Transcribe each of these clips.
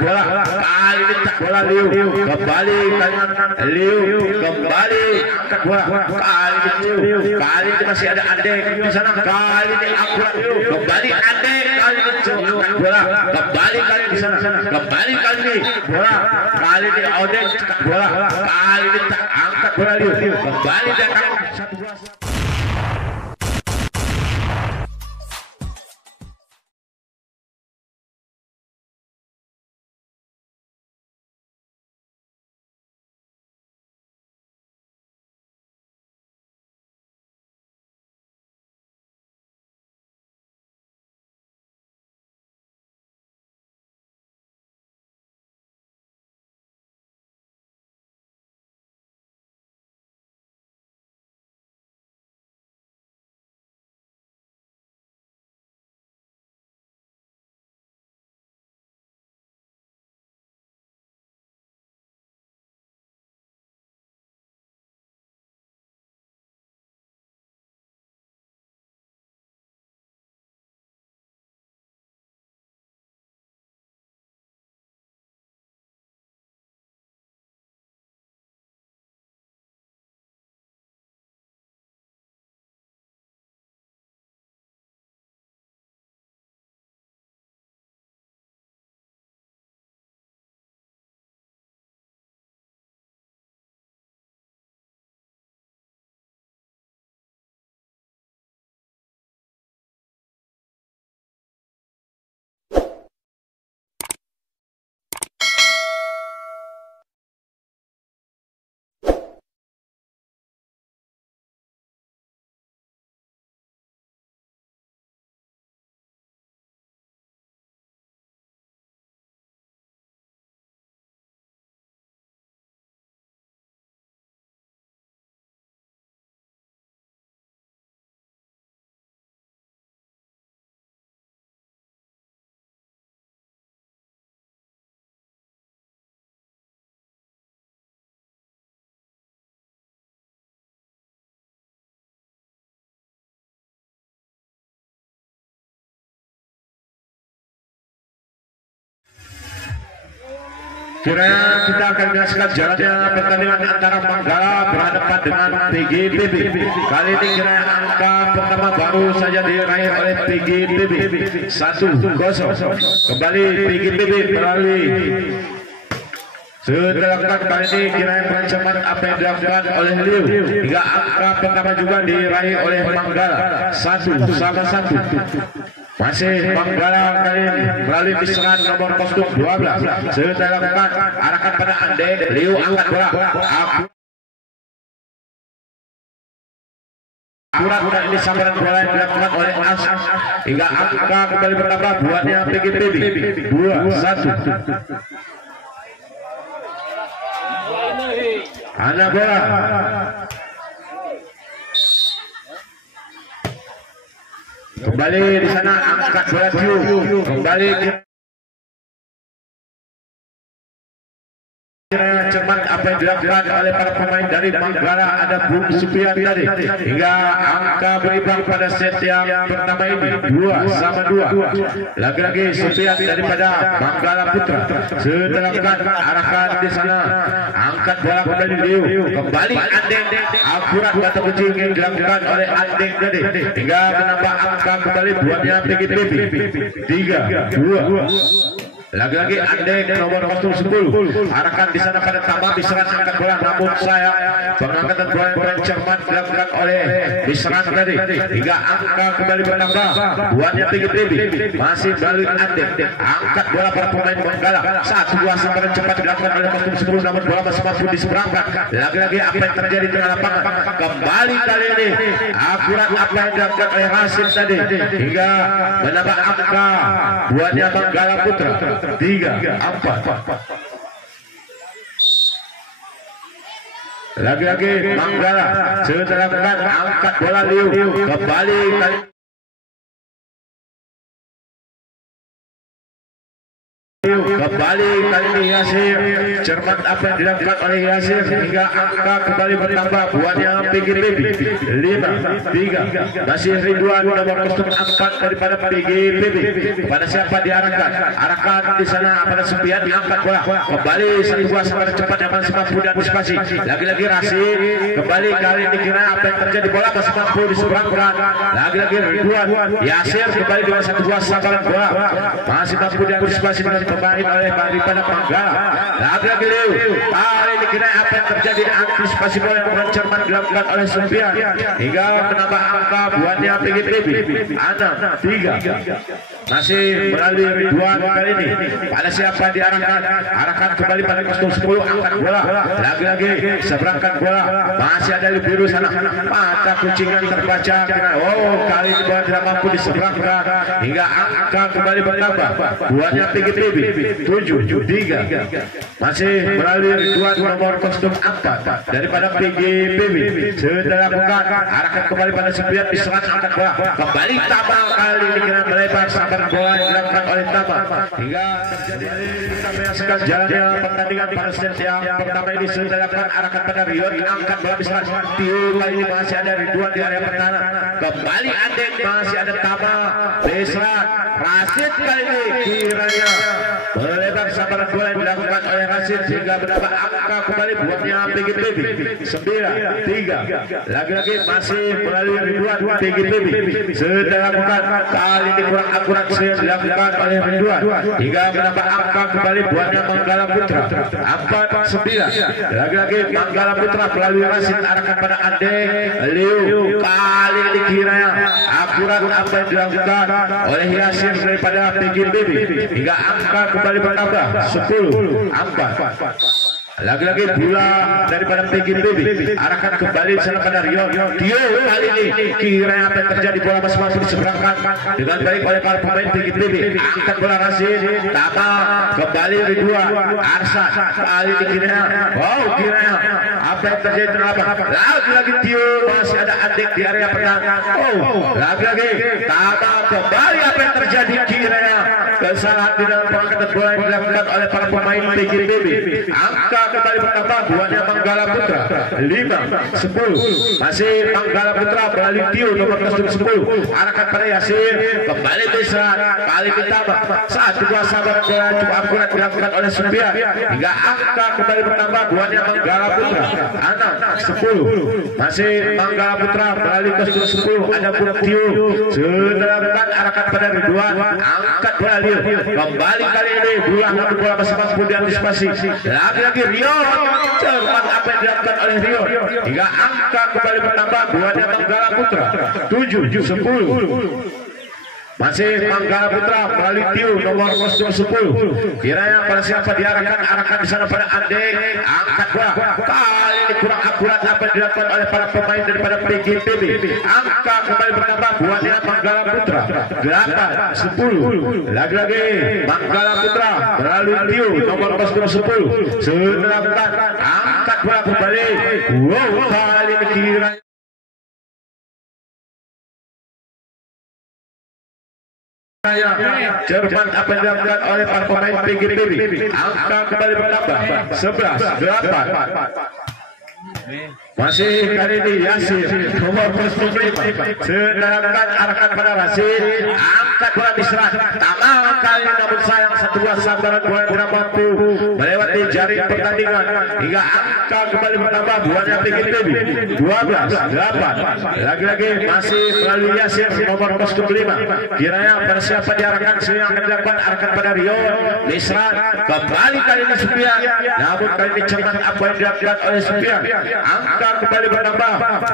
bola kali ini tak bola Liu kembali Liu kembali angkat bola kali ini masih ada Ade di sana kali ini akurat kembali Ade kali ini angkat bola kembali di sana kembali kali ini bola kali ini Ade angkat bola kali ini tak angkat bola Liu kembali datang satu bola. Kiranya kita akan menyaksikan jalannya pertandingan antara Manggala berhadapan dengan PGBB. Kali ini kiranya angka pertama baru saja diraih oleh PGBB 1-0. Kembali PGBB melalui setelah kali ini kiranya pencemat apa yang dilakukan oleh Liu hingga angka pertama juga diraih oleh Manggala 1-1. Masih Manggala kali ini melalui diserang nomor kostum 12. Setelah lakukan arahkan pada Ande, Liu angkat bola. Akurat ini sambaran bola yang dilakukan oleh As hingga angka kembali bertambah buatnya PGBB 2-1. Anak bola. Kembali di sana angkat bola Liu kembali cermat apa yang dilakukan oleh para pemain dari Manggala ada Bung Supian tadi hingga angka berimbang pada set yang pertama ini 2-2. Lagi-lagi Supian daripada Manggala Putra setelah arahkan di sana angkat bola kembali Liu kembali Andeng akurat kata kunci yang dilakukan oleh Andeng tadi hingga menambah angka kembali buatnya PGBB 3-2. Lagi-lagi Andeng nomor 10 arahkan di sana pada tambah diserang angkat bola namun saya pengangkatan bola yang cermat dilakukan oleh diserang tadi hingga angka kembali bertambah buatnya PGBB masih melalui Andeng angkat bola para pemain Manggala 1-2 sambaran cepat dilakukan oleh kostum 10 namun bola masih mampu diseberangkan. Lagi-lagi apa yang terjadi di tengah lapangan kembali kali ini akurat apa yang dilakukan oleh Hasim tadi hingga menambah angka buatnya Manggala Putra 3-4. Lagi-lagi Manggala setelah angkat bola Liu kembali kali kembali kali ini Yasir. Cermat apa yang dilakukan oleh Yasir hingga angka kembali bertambah. Buahnya PGPB 5-3. Masih Ridwan nomor kostum angkat daripada PGPB. Kepada siapa diarahkan? Arahkan di sana pada Supian angkat bola. Kembali satu buah sangat cepat yang masih mampu diantisipasi. Lagi-lagi Rasid kembali kali ini kira apa yang terjadi, bola masih mampu di seberang berat. Lagi-lagi Ridwan Yasir kembali dengan satu buah sabaran bola masih mampu diantisipasi dengan pemain oleh daripada Manggala. Lagi-lagi Leo kali ini kira apa yang terjadi, antisipasi bola yang kurang cermat dilakukan oleh Supian hingga menambah angka buatnya PGPB 6-3. Masih melalui Ridwan kali ini pada siapa diarahkan? Arahkan kembali pada kostum 10 angkat bola. Lagi-lagi seberangkan bola masih ada di biru sana, mata kucingnya terbaca. Oh, kali ini bola tidak mampu diseberangkan hingga angka kembali bertambah. Buatnya PGPB 7-3. Masih melalui Ridwan nomor kostum 4 daripada PGPB. Setelah bukan arahkan kembali pada Supian diserang angkat bola. Kembali Tama kali ini kira melebar sabar bola yang dilakukan oleh Tama hingga terjadi kita menyaksikan jalannya pertandingan pada set yang pertama ini. Sudah dilakukan arahkan pada Rion, angkat bola bisa Tiu kali ini masih ada Ridwan di area pertahanan. Kembali Adek masih ada Tama Besrat Rasid kali ini kiranya melebar sabar bola yang dilakukan oleh Rasid sehingga mendapat angka kembali buatnya PGPB 9-3. Lagi-lagi masih melalui Ridwan PGPB sudah dilakukan kali ini kurang akurat dilakukan oleh Ridwan hingga menambah angka kembali buatnya Manggala Putra 4-9. Lagi-lagi Manggala Putra melalui Rasid arahkan pada Ande Liu kali ini kiranya akurat apa yang dilakukan oleh Yasir daripada PGPB hingga angka kembali bertambah 10-4. Lagi-lagi bola daripada PGPB arahkan kembali sana pada Rion. Dio kali ini kiranya apa yang terjadi, bola masih mampu diseberangkan dengan baik oleh para pemain PGPB. Angkat bola Rasid Tama kembali Ridwan Arsan kali ini kiranya kiranya apa yang terjadi kenapa? Lagi-lagi Dio masih ada Adik di area pertahanan. Lagi-lagi Tama kembali apa yang terjadi kiranya kesalahan di dalam pengangkatan bola yang dilakukan oleh para pemain PGPB. Angka kembali bertambah buahnya Manggala Putra 5-10. Masih Manggala Putra melalui Tio nomor kostum 10 arahkan pada Yasir kembali bisa kali ditambah satu buah sabar bola cukup akurat dilakukan oleh Supian hingga angka kembali bertambah buahnya Manggala Putra 6-10. Masih Manggala Putra melalui kostum 10 ada pun Tio sudah arahkan pada Ridwan angkat bola Leo kembali kali ini bola masih mampu diantisipasi. Lagi-lagi Rio cermat apa yang dilakukan oleh Rio hingga angka kembali bertambah buahnya Manggala Putra 7-10. Masih Manggala Putra melalui Tiu nomor kostum 10 kiranya pada siapa diarahkan di sana pada Andek angkat bola kali ini kurang akurat apa yang dilakukan oleh para pemain daripada PGPB. Angka kembali bertambah buahnya Manggala Putra 8-10. Lagi-lagi Manggala Putra melalui Tiu nomor kostum 10 sudah angkat bola kembali. Kali ini kiranya cermat apa yang dilakukan oleh para pemain PGPB. Angka kembali bertambah 11-8. Masih kali ini Yasir nomor kostum 5 sedangkan arahkan pada Rasid angkat bola diserang Tama kali namun sayang satu buah sambaran bola tidak mampu melewati jaring pertandingan hingga angka kembali bertambah buahnya PGPB 12-8. Lagi-lagi masih melalui Yasir nomor kostum 5 kiranya pada siapa diarahkan yang akan dilakukan arahkan pada Rio diserang kembali kali ini Supian namun kali ini cermat apa yang dilakukan oleh Supian. Angka kembali bertambah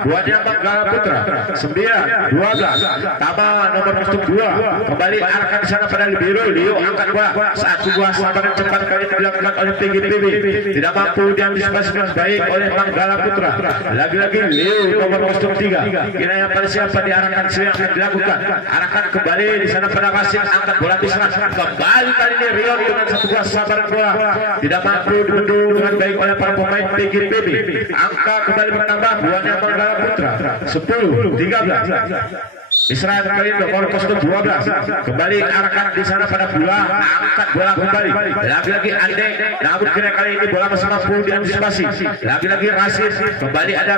buatnya Manggala Putra 9-12. Tama nomor kostum 2 kembali arahkan di sana pada Biru. Leo angkat bola satu buah sambaran cepat kali ini dilakukan oleh PGPB tidak mampu diantisipasi dengan baik oleh Manggala Putra. Lagi-lagi Leo nomor kostum 3 kiranya pada siapa diarahkan yang akan dilakukan arahkan kembali di sana pada Rasid angkat bola diserang kembali kali ini Rio dengan satu buah sambaran bola tidak mampu dibendung dengan baik oleh para pemain PGPB. Angka kembali bertambah buahnya Manggala Putra 10-13. Israel kali ini nomor kostum 12 kembali arahkan di sana pada bola, angkat bola kembali lagi-lagi Ande, namun kali ini bola masih mampu diantisipasi lagi-lagi Rasid kembali ada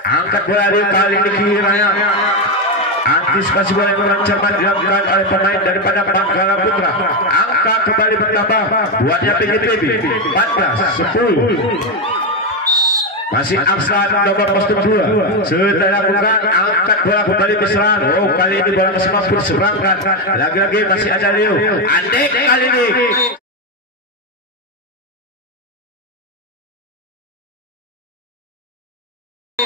angkat bola dia kali ini kiranya antisipasi bola yang mencermat dilakukan oleh pemain daripada Manggala Putra. Angka kembali bertambah buatnya PGTB 14-10. Masih Aksan nomor kostum 2 setelah bukan angkat bola kembali diserang. Oh, kali ini bola masih mampu diserangkan lagi-lagi masih ada Leo Andek kali ini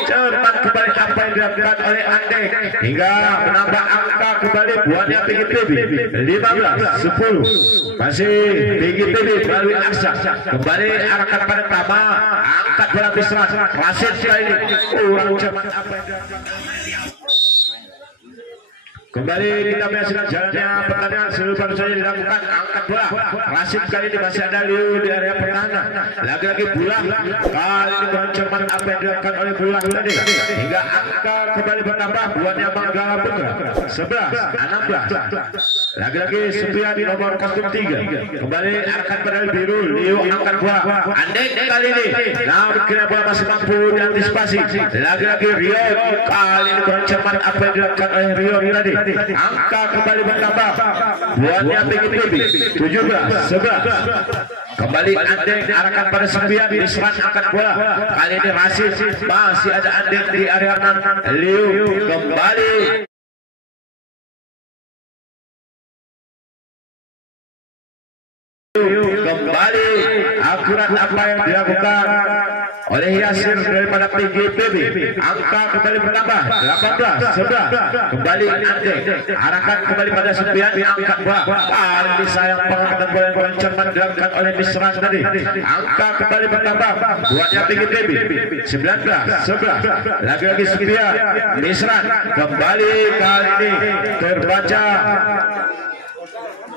cepat kembali apa yang dilakukan oleh Andek hingga menambah angka kembali buatnya PGTB 15-10. Masih PGTB melalui Aksa kembali arahkan pada Tama, angkat bola diserang Rasid kali ini kurang cepat apa yang kembali kita menyaksikan jalannya pertandingan seluruh baru saja dilakukan angkat bola Rasid kali ini masih ada Liu di area pertahanan lagi-lagi bola kali ini mencermat apa yang dilakukan oleh bola tadi hingga angka kembali bertambah buatnya Manggala Putra 11-16. Lagi-lagi Supian di nomor kostum 3 kembali arahkan pada biru Liu angkat bola Andek kali ini namun kira bola masih mampu diantisipasi lagi-lagi Rio kali ini mencermat apa yang dilakukan oleh Rio tadi angka kembali bertambah buatnya PGTB 17-11. Kembali Andek arahkan pada Supian diserang angkat bola kali ini Rasid masih ada Andek di area Liu kembali akurat apa yang dilakukan oleh Yasir daripada PGTB. Angka kembali bertambah 18-11. Kembali Andek arahkan kembali pada Supian diangkat bola kali ini sayang pengangkatan bola yang kurang cermat dilakukan oleh Misran tadi. Angka kembali bertambah buatnya PGTB 19-11. Lagi-lagi Supian Misran kembali kali ini terbaca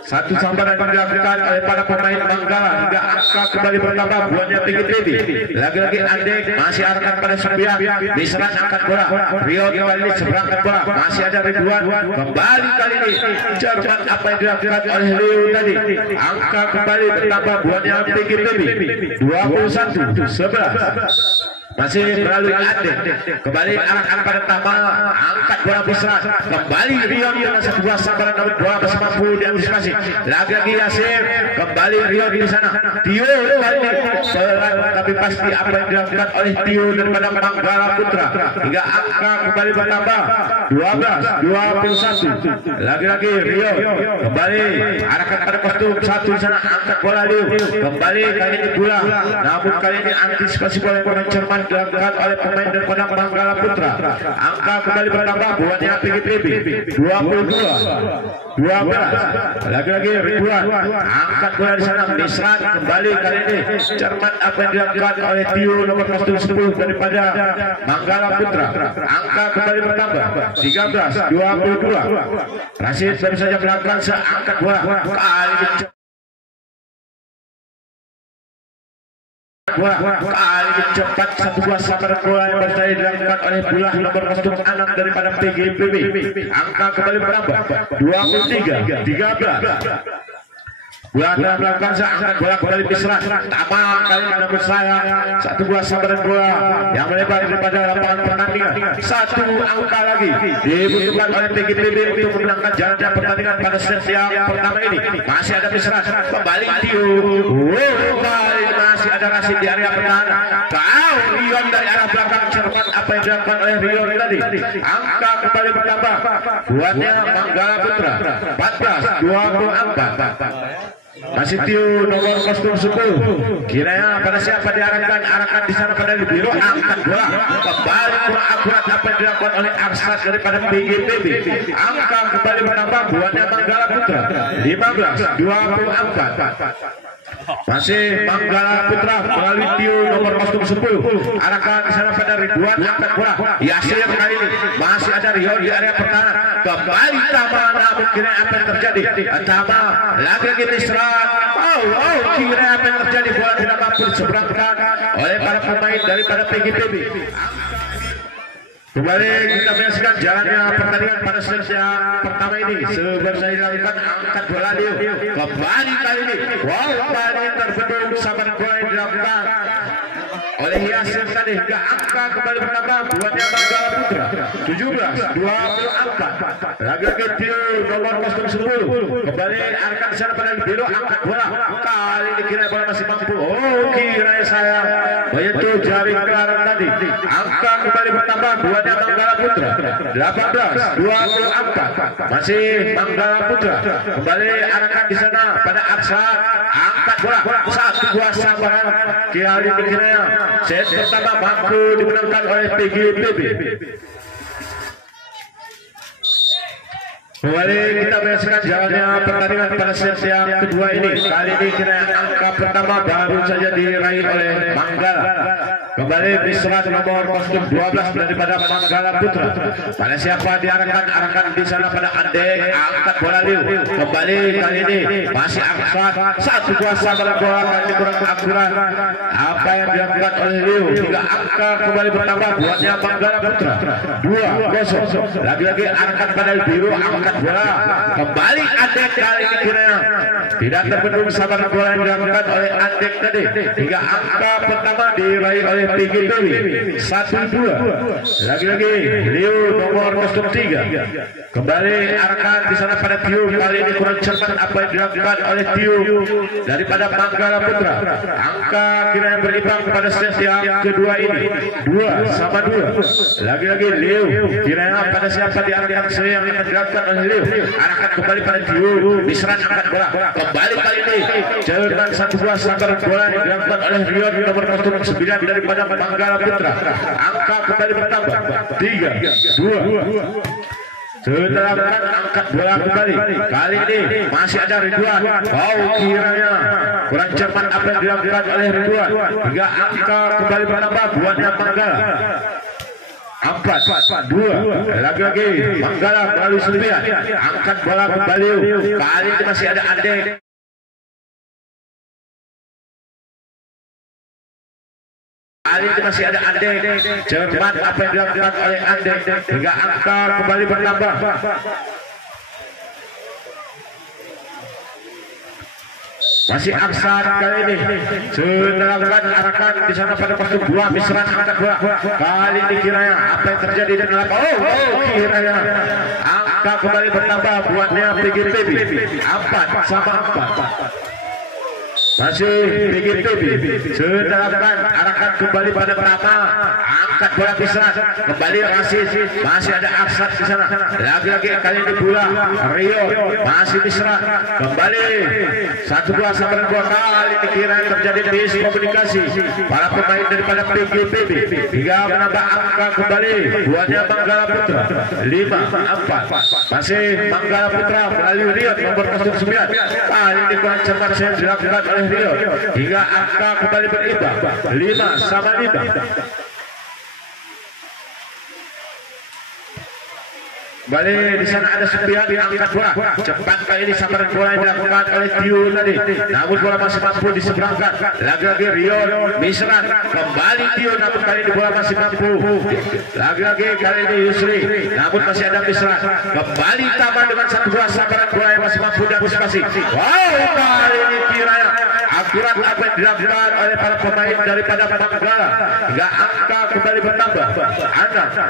satu sambaran yang dilakukan oleh para pemain Manggala hingga angka kembali bertambah buatnya PGTB. Lagi-lagi Andek masih arahkan pada Supian diserang angkat bola Rio kali ini seberangkat bola masih ada Ridwan kembali kali ini cermat apa yang dilakukan oleh Leo tadi. Angka kembali bertambah buatnya PGTB 21-11. Masih melalui Andek kembali arahkan pada Tama, angkat bola Bisra kembali Rio dengan satu buah sambaran namun bola masih mampu diantisipasi lagi-lagi Yasir kembali Rio di sana Tio kali ini tapi pasti apa yang dilakukan oleh Tio daripada Manggala Putra hingga angka kembali bertambah 12-21. Lagi-lagi Rio kembali arahkan pada kostum 1 di sana angkat bola Leo kembali kali ini bola namun kali ini antisipasi bola yang kurang cermat dilakukan oleh pemain daripada Manggala Putra. Angka kembali bertambah buatnya PGTB 22-12. Lagi-lagi Ridwan angkat bola di sana Misran kembali kali ini cermat apa yang dilakukan oleh Tio nomor kostum 10 daripada Manggala Putra. Angka kembali bertambah 13-22. Rasid baru saja melakukan seangkat bola kali ini kali cepat satu buah sambaran bola yang baru saja dilakukan oleh bola nomor kostum 6 daripada PGTB. Angka kembali bertambah 23-13. Bola melakukan seangkat bola kembali diserang Tama kali ini namun saya satu buah sambaran bola yang melebar daripada lapangan pertandingan. Satu angka lagi dibutuhkan oleh PGTB untuk memenangkan jalannya pertandingan pada set yang pertama ini. Masih ada diserang kembali Tio kali masih ada Rasid di area pertahanan. Kau Rion dari arah belakang cermat apa yang dilakukan oleh Rion tadi. Angka kembali bertambah buatnya Manggala Putra 14-24. Masih Tio nomor kostum 10 kiranya pada siapa arahkan di sana pada biru angkat bola kembali kurang akurat apa yang dilakukan oleh Arsad daripada PGTB. Angka kembali bertambah buatnya Manggala Putra 15-24. Masih Manggala Putra melalui Tio nomor kostum 10 arahkan di sana pada Ridwan angkat bola Yasir kali ini masih ada Rio di area pertahanan kembali Tama namun kira apa yang terjadi Tama lagi-lagi diserang kira apa yang terjadi bola tidak mampu diseberangkan oleh para pemain daripada PGTB. Kembali kita menyaksikan jalannya pertandingan pada sesi yang pertama ini. Selesai dilakukan angkat bola Liu. Kembali kali ini, wow, kembali terbendung sabar bola yang dilakukan oleh Yasir tadi hingga angka kembali bertambah buatnya Manggala Putra 17-24. Lagi-lagi Tio nomor 10 kembali arahkan di sana pada biru angkat bola. Kali ini kira bola masih mampu. Oh, kira saya menyentuh jaring kelarang tadi. Angka kembali bertambah buatnya Manggala Putra 18-24. Masih Manggala Putra kembali arahkan di sana pada Aksan angkat bola 1-2 sabaran. Kali ini kira set pertama mampu dimenangkan oleh PGPB. Kembali kita menyaksikan jalannya pertandingan pada set yang kedua ini. Kali ini kira angka pertama baru saja diraih oleh Manggala. Kembali diserang nomor 12 daripada Manggala Putra. Pada siapa diarahkan di sana pada Ande angkat bola Liu. Kembali kali ini masih angkat 1-2 sabar bola kali kurang akurat. Apa yang dilakukan oleh Liu hingga angka kembali bertambah buatnya Manggala Putra 2-0. Lagi-lagi arahkan pada biru angkat bola. Kembali Ande kali ini kira tidak terbendung sabar bola yang dilakukan oleh Ande tadi hingga angka pertama diraih oleh PGPB 1-2. Lagi-lagi Liu nomor 03 kembali arahkan di sana pada Tio. Kali ini kurang cermat apa yang dilakukan oleh Tio daripada Manggala Putra. Angka kira yang berimbang kepada set yang kedua ini 2-2. Lagi-lagi Liu kira pada siapa diarahkan yang akan dilakukan oleh Liu. Arahkan kembali pada Tio. Diserang angkat bola. Kembali kali ini jalan 1-2 sabar bola yang dilakukan oleh Rion nomor 09 daripada Manggala Putra. Angka kembali bertambah 3-2. Setelah angkat bola kembali, kali ini masih ada Ridwan. Oh, kiranya kurang cermat apa yang dilakukan oleh Ridwan hingga angka kembali bertambah buatnya Manggala 4-2. Lagi-lagi Manggala melalui Sulpian angkat bola kembali. Kali ini masih ada Ande. Kali ini masih ada Ande. Cermat apa yang dilakukan oleh Ande hingga angka kembali bertambah. Masih Aksan kali ini sudah lakukan arahkan di sana pada pos 2 Misran angkat bola. Kali ini kiranya apa yang terjadi di dalam kiranya angka kembali bertambah buatnya PGPB 4-4. Masih PGPB sudah lakukan arahkan kembali pada Prama angkat bola Misran kembali masih ada Aksan di sana. Lagi-lagi kali ini pula Rio masih Misran kembali 1-2 sabaran bola. Kali ini kira terjadi miskomunikasi para pemain daripada PGPB hingga menambah angka kembali buatnya Manggala Putra 5-4. Masih Manggala Putra melalui Rio nomor 09. Kali ini kurang cermat yang dilakukan oleh Rio hingga angka kembali berimbang 5-5. Kembali di sana ada Supian diangkat bola. Cepat kali ini sabaran bola yang dilakukan oleh Tio tadi. Namun bola masih mampu diseberangkan. Lagi-lagi Rio Misran kembali Tio namun kali ini bola masih mampu. Lagi-lagi kali ini Yusri namun masih ada Misran. Kembali Taman dengan 1-2 sabaran bola yang masih mampu diantisipasi. Wow, kali ini kiranya akurat apa yang dilakukan oleh para pemain daripada Manggala hingga angka kembali bertambah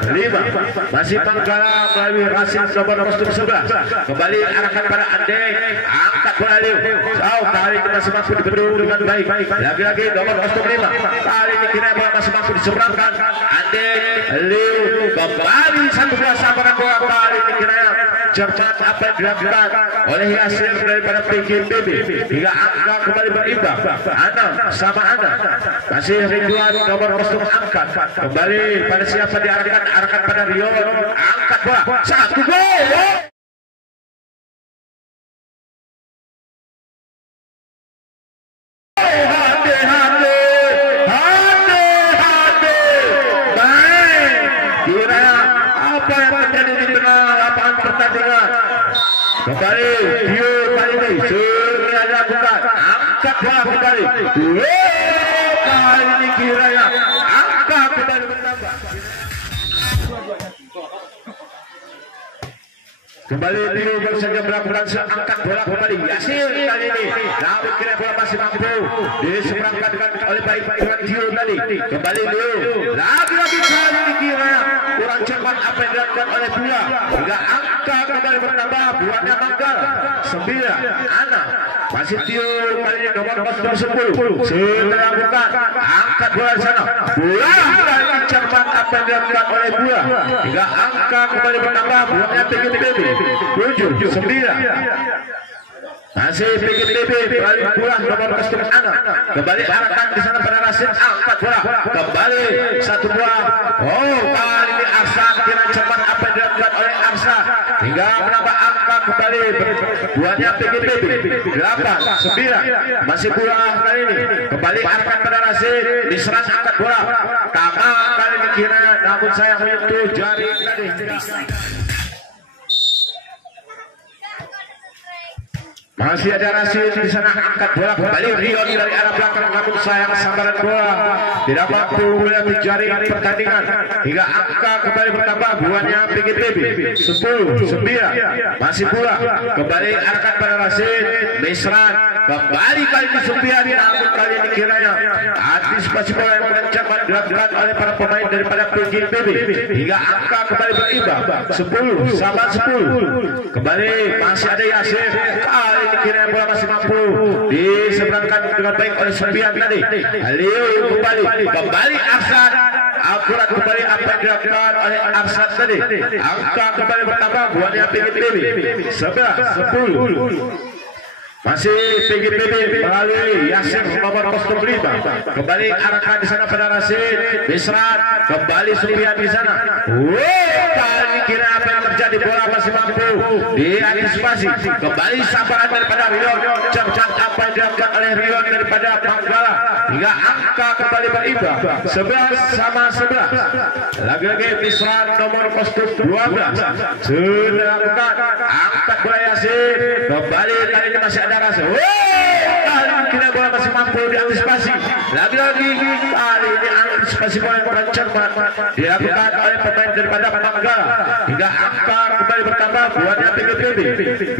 6-5. Masih Manggala melalui Rasim nomor 11 kembali arahkan pada Ande angkat bola Liu. Kali ini masih mampu dibendung dengan baik. Lagi-lagi nomor 05 kali ini kira bola masih mampu diseberangkan. Ande Liu kembali 1-2 sabaran bola. Kali ini kira cermat apa yang dilakukan oleh Yasir daripada PGPB hingga angka kembali berimbang 6-6. Masih Ridwan nomor 0 angkat kembali pada siapa diarahkan pada Rio angkat bola 1 gol. Kembali Tio kali ini sudah dilakukan angkat bola kembali. Kali ini kiranya angka kembali bertambah. Kembali Tio baru saja melakukan seangkat bola kembali Yasir kali ini. Namun kira bola masih mampu diseberangkan oleh baik Tio tadi. Kembali Tio. Lagi-lagi kali ini kira kurang cepat apa yang dilakukan oleh Pula. Hingga angka kembali bertambah. Buatnya Manggar 9 Ana. Masih Tio kali ini nomor 10. Setelah bukan angkat bola di sana. Bola kembali cepat apa yang dilakukan oleh Pula. Hingga angka kembali bertambah. Buatnya PGTB 7, 9. Masih PGTB kembali pulang nomor kostum anak. Kembali arahkan di sana pada Rasid angkat bola. Kembali satu buah. Oh, kali ini Arsa kira cepat apa yang dilakukan oleh Arsa hingga menambah angka kembali buahnya PGTB 8, 9. Masih pula kali ini kembali arahkan pada Rasid diserang angkat bola. Tama kali ini kira namun saya menyentuh jari tadi. Masih ada Rasid di sana angkat bola kembali Rion dari arah belakang namun sayang sambaran bola tidak mampu melewati jaring pertandingan hingga angka kembali bertambah buahnya PGTB 10, 9. Masih pula kembali arahkan pada Rasid Misran kembali kali ini 9 namun kali ini kiranya antisipasi bola yang mengencang dilakukan oleh para pemain daripada PGTB hingga angka kembali berimbang 10 sama 10. Kembali masih ada Yasir kali kira bola masih mampu diseberangkan dengan baik oleh Sofian tadi. Aliu kembali Arsad akurat kembali apa yang dilakukan oleh Arsad tadi. Angka kembali bertambah buahnya PGTB 11, 10. Masih PGTB melalui Yasir nomor kostum 5. Kembali arahkan di sana pada Rasid Misran kembali Sofian di sana. Kali kira apa yang terjadi bola masih mampu diantisipasi. Kembali sabaran daripada Rion. Cermat apa yang dilakukan oleh Rion daripada Manggala hingga angka kembali berimbang 11 sama 11. Lagi-lagi Misran nomor kostum 12 sudah lakukan angkat bola Yasir kembali kali ini masih ada Rasid. Kali ini kira bola masih mampu diantisipasi. Lagi-lagi kali ini antisipasi bola yang kurang cermat dilakukan oleh pemain daripada Manggala hingga angka kembali bertambah buatnya PGTB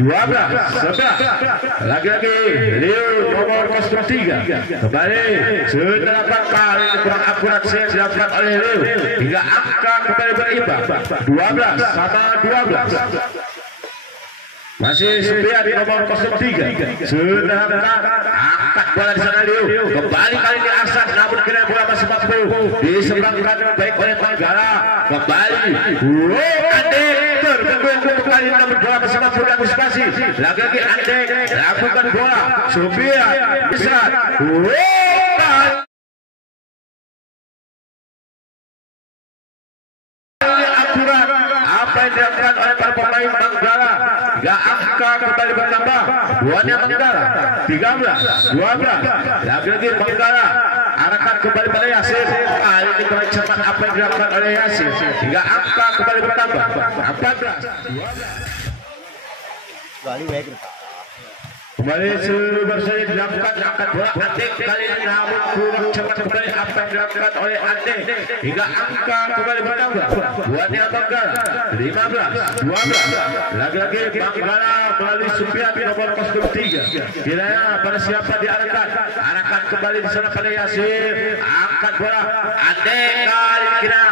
12, 11. Lagi-lagi Liu nomor kostum 3 kembali sudah 8 kali kurang akurat saya dilakukan oleh Liu hingga angka kembali berimbang 12 sama 12. Masih Sofian nomor 03 sudah angkat bola di sana Liu kembali kali ini Arsad namun kira bola masih mampu diseberangkan baik oleh Manggala kembali Ande terganggu kali namun bola masih mampu diantisipasi lagi-lagi Ande lakukan bola Sofian bisa akurat apa yang dilakukan oleh para pemain Manggala. Hingga angka kembali bertambah buahnya Manggala 13, 12. Lagi-lagi Manggala arahkan kembali pada Yasir. Kali ini kurang cepat apa yang dilakukan oleh Yasir hingga angka kembali bertambah 14, 12. Kembali seluruh bersama dilakukan angkat bola Ande kali ini namun kurang cepat kembali apa yang dilakukan oleh Ande hingga angka kembali bertambah buatnya Manggala 15, 12. Lagi-lagi Manggala melalui Sofian nomor kostum 3 kiranya pada siapa diarahkan arahkan kembali di sana pada Yasir angkat bola Ande kali ini kira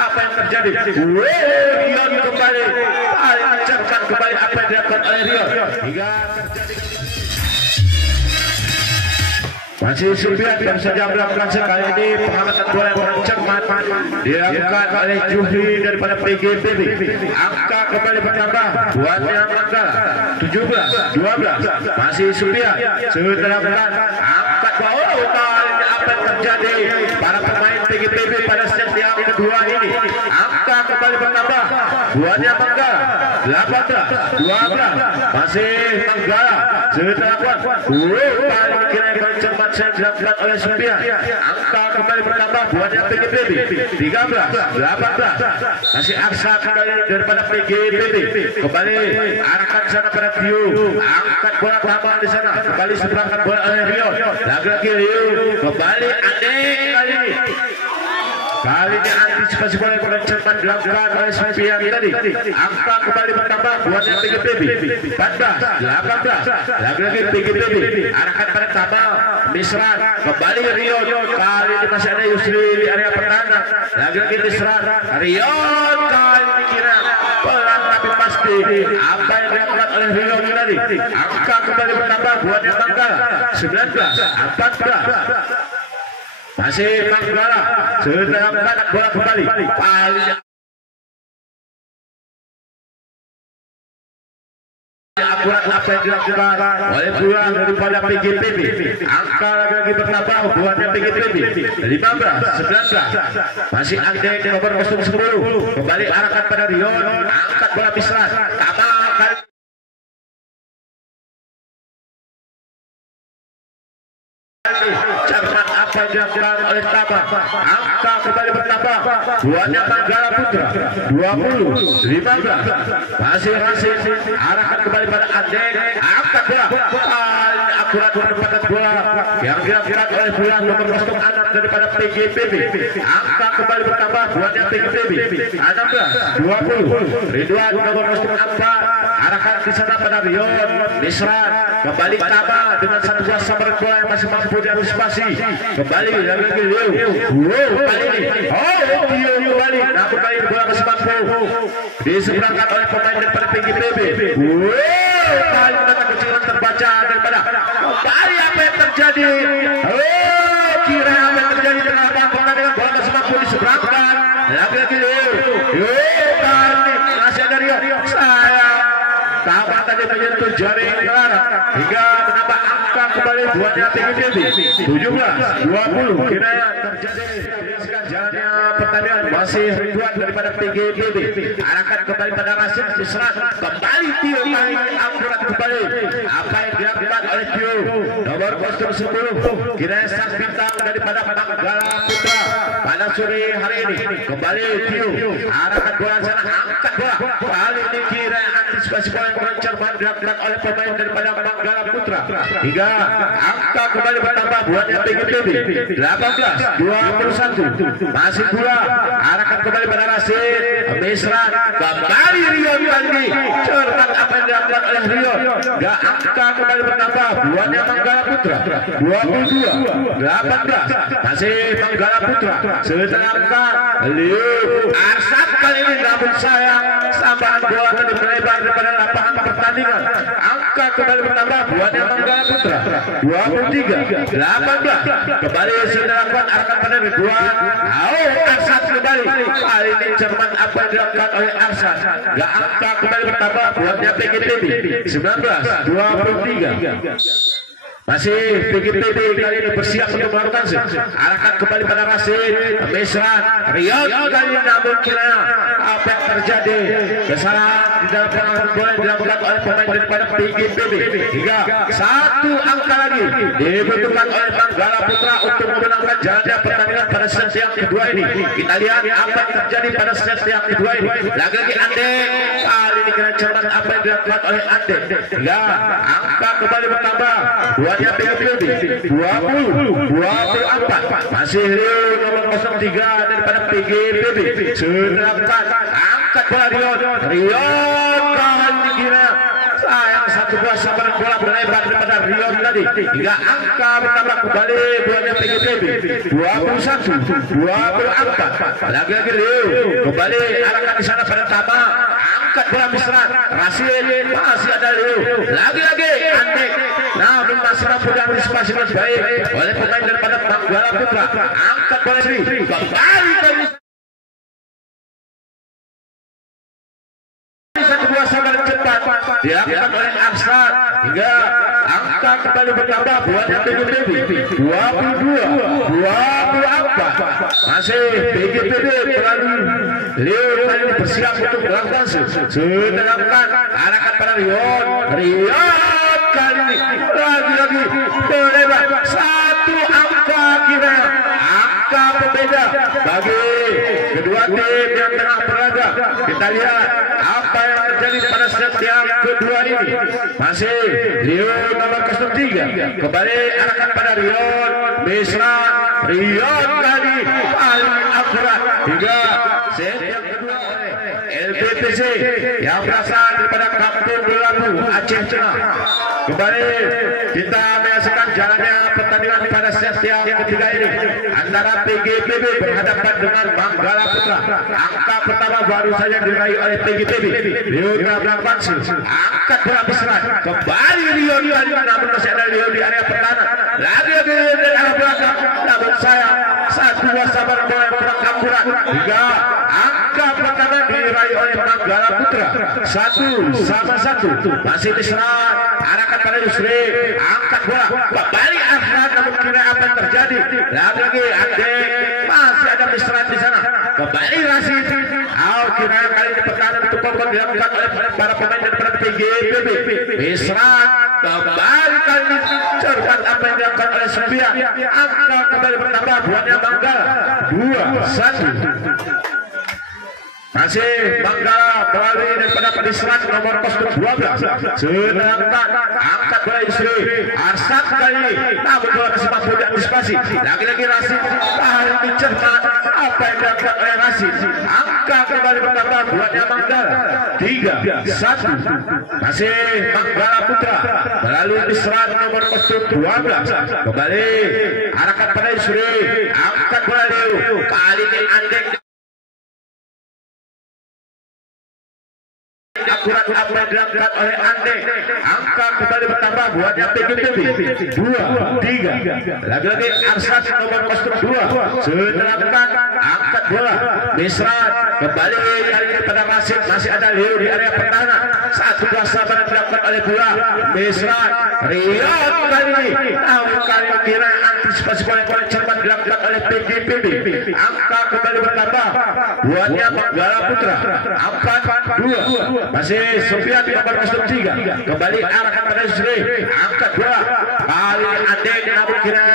apa yang terjadi Rion kembali mencerkan kembali apa yang dilakukan oleh Rion hingga terjadi masih Sofian baru saja melakukan sekali ini pengamatan bola yang kurang cermat dilakukan oleh Juhri daripada PGTB. Angka kembali bertambah buatnya Manggala 17, 12. Masih Sofian sudah lakukan angkat bola kali ini apa yang terjadi para pemain PGTB pada set yang kedua ini. Angka kembali bertambah buatnya Manggala 18, 12. Masih Manggala sudah lakukan kali kira cermat saya dilakukan oleh Sofian. Angka kembali bertambah buatnya PGTB 13, 18. Masih Arsa kembali daripada PGTB kembali arahkan sana pada Tio angkat bola lama di sana kembali seberangkan bola oleh Rion lagi-lagi Rion kembali Ande kali ini Kali ini antisipasi bola yang cepat dilakukan oleh Sofian tadi. Angka kembali bertambah buatnya PGPB 14, 18. Lagi-lagi PGPB arahkan pada Tamal diserang kembali Rion. Kali ini masih ada Yusri di area pertahanan. Lagi-lagi diserang Rion. Kali ini kira pelan tapi pasti apa yang dilakukan oleh Rion tadi. Angka kembali bertambah buatnya Manggala 19, 14. Masih Manggala sedang angkat bola kembali. Kali akurat apa yang dilakukan oleh pulang daripada PGPB. Angka lagi bertambah buatnya PGPB 15, 19. Masih ada di nomor 010. Kembali arahkan pada Rion. Angkat bola Bisran. Tamal cermat apa yang dilakukan oleh Tama. Angka kembali bertambah buatnya Manggala Putra 20, 15. Masih arahkan kembali pada Andek. Angkat bola akurat penempatan bola yang dilakukan oleh bulan nomor 06 daripada PGPB. Angka kembali bertambah buatnya PGPB 16, 20. Ridwan nomor 04 arahkan di sana pada Rion Misran. Kembali Tama dengan satu buah sambaran bola yang masih mampu diantisipasi. Kembali lagi Leo. Kali ini Leo kembali. Namun kali ini bola masih mampu diseberangkan oleh pemain daripada PGPB. Kali ini kecilan terbaca daripada kembali apa yang terjadi. Kira apa yang terjadi dengan apa dengan bola masih mampu diseberangkan. Lagi Leo. Kali ini masih ada Rio. Tama tadi menyentuh jaring Clara hingga menambah angka kembali buatnya PGPB 17, 20. Kiranya terjadi jalannya pertandingan masih Ridwan daripada PGPB. Arahkan kembali pada Rasid diserang kembali Tio kali akurat kembali apa yang dilakukan oleh Tio nomor 010. Kiranya sang bintang daripada Manggala Putra pada sore hari ini. Kembali Tio arahkan bola sana angkat bola. Kali ini kiranya antisipasi bola yang mencermat dilakukan oleh pemain daripada Manggala Putra hingga angka kembali bertambah buatnya PGPB 18, 21. Masih pula arahkan kembali pada Rasid Misran. Kembali Rion kali ini cermat apa yang dilakukan oleh Rion hingga angka kembali bertambah buatnya Manggala Putra 22, 18. Masih Manggala Putra sedangkan Leo Arsat kali ini namun sayang sambaran bola tadi melebar daripada lapangan pertandingan. Angka kembali bertambah buatnya Manggala Putra 23, 18. Kembali sudah lakukan arahkan pada Ridwan. Arsat kembali. Kali ini cermat apa yang dilakukan oleh Arsat. Gak angka kembali bertambah buatnya PGPB 19, 23. Masih PGPB kali ini bersiap untuk melakukan arahkan kembali pada Rasid Misran. Rion kali ini namun kira apa yang terjadi kesalahan di dalam penanganan bola yang dilakukan oleh pemain daripada PGPB hingga satu angka lagi dibutuhkan oleh Manggala Putra untuk memenangkan jalannya pertandingan pada set yang kedua ini. Kita lihat apa yang terjadi pada set yang kedua ini. Lagi-lagi Andek. Kali ini kira cermat apa yang dilakukan oleh Andek hingga angka kembali bertambah buatnya PGPB 20, 24. Masih Rio nomor 03 daripada PGPB sedangkan angkat bola Rion kali dikira sayang satu buah sambaran bola melebar daripada Rion tadi hingga angka bertambah kembali buatnya PGPB 21, 24. Lagi-lagi Rio kembali arahkan di sana pada Tama. Angkat bola Misran Rasid masih ada Leo. Lagi-lagi Andek namun masih mampu diantisipasi dengan baik oleh pemain daripada Manggala Putra. Angkat bola Sri kembali ke satu buah sambaran cepat dilakukan oleh Arsat hingga angka kembali bertambah buatnya PGPB 22, 24. Masih PGPB melalui Leo kali ini bersiap untuk melakukan sedangkan arahkan pada Rion kali ini lagi-lagi melebar satu angka kira angka pembeda bagi kedua tim yang tengah berlaga. Kita lihat apa yang terjadi pada set yang kedua ini. Masih Leo nomor 03 kembali arahkan pada Rion Misran. Rion kali paling akurat hingga set yang kedua oleh LBPC yang berasal daripada Kampung Belabu Aceh Tengah. Kembali kita menyaksikan jalannya pertandingan pada set yang ketiga ini antara PGPB berhadapan dengan Manggala Putra. Angka pertama baru saja diraih oleh PGPB. Rio Nabrak angkat bola Bisran. Kembali Rio namun masih ada Rio di area pertahanan. Lagi Rio di area belakang. Namun saya satu wasabar bola yang kurang akurat hingga angka pertama diraih oleh Manggala Putra. 1-1 masih Bisran. Arahkan pada Yusri, angkat bola kembali Ahmad, namun kira apa yang terjadi? Lagi Ade masih ada Bisran di sana. Kembali Rasid. Kira kali ini pertahanan itu kompon dilakukan oleh para pemain daripada PGPB. Bisran kembali kali ini cermat apa yang dilakukan oleh Sembian. Angka kembali bertambah buatnya Manggala 2-1. Masih Manggala melalui daripada Bisran nomor kostum 12. Sedangkan angkat bola Yusri Arsad kali namun bola masih mampu diantisipasi. Lagi-lagi Rasid paling cermat apa yang dilakukan oleh Rasid. Angka kembali bertambah buatnya Manggala 3-1. Masih Manggala Putra melalui Bisran nomor kostum 12. Kembali arahkan pada Yusri, angkat bola Leo kali ini Andek akurat apa yang dilakukan oleh Ande. Angka kembali bertambah buatnya PGPB 2-3. Lagi-lagi Arsad nomor kostum 2. Sedangkan angkat bola Bisran kembali kali ini pada masih ada Leo di area pertahanan. Satu sabar yang dilakukan oleh bola Bisran. Rio kali ini namun kali ini kira antisipasi bola cermat dilakukan oleh PGPB. Angka kembali bertambah buatnya Manggala Putra 4-2. Masih Sofian di nomor kostum 3. Kembali arahkan pada Yusri, angkat bola kali ini Ande namun kira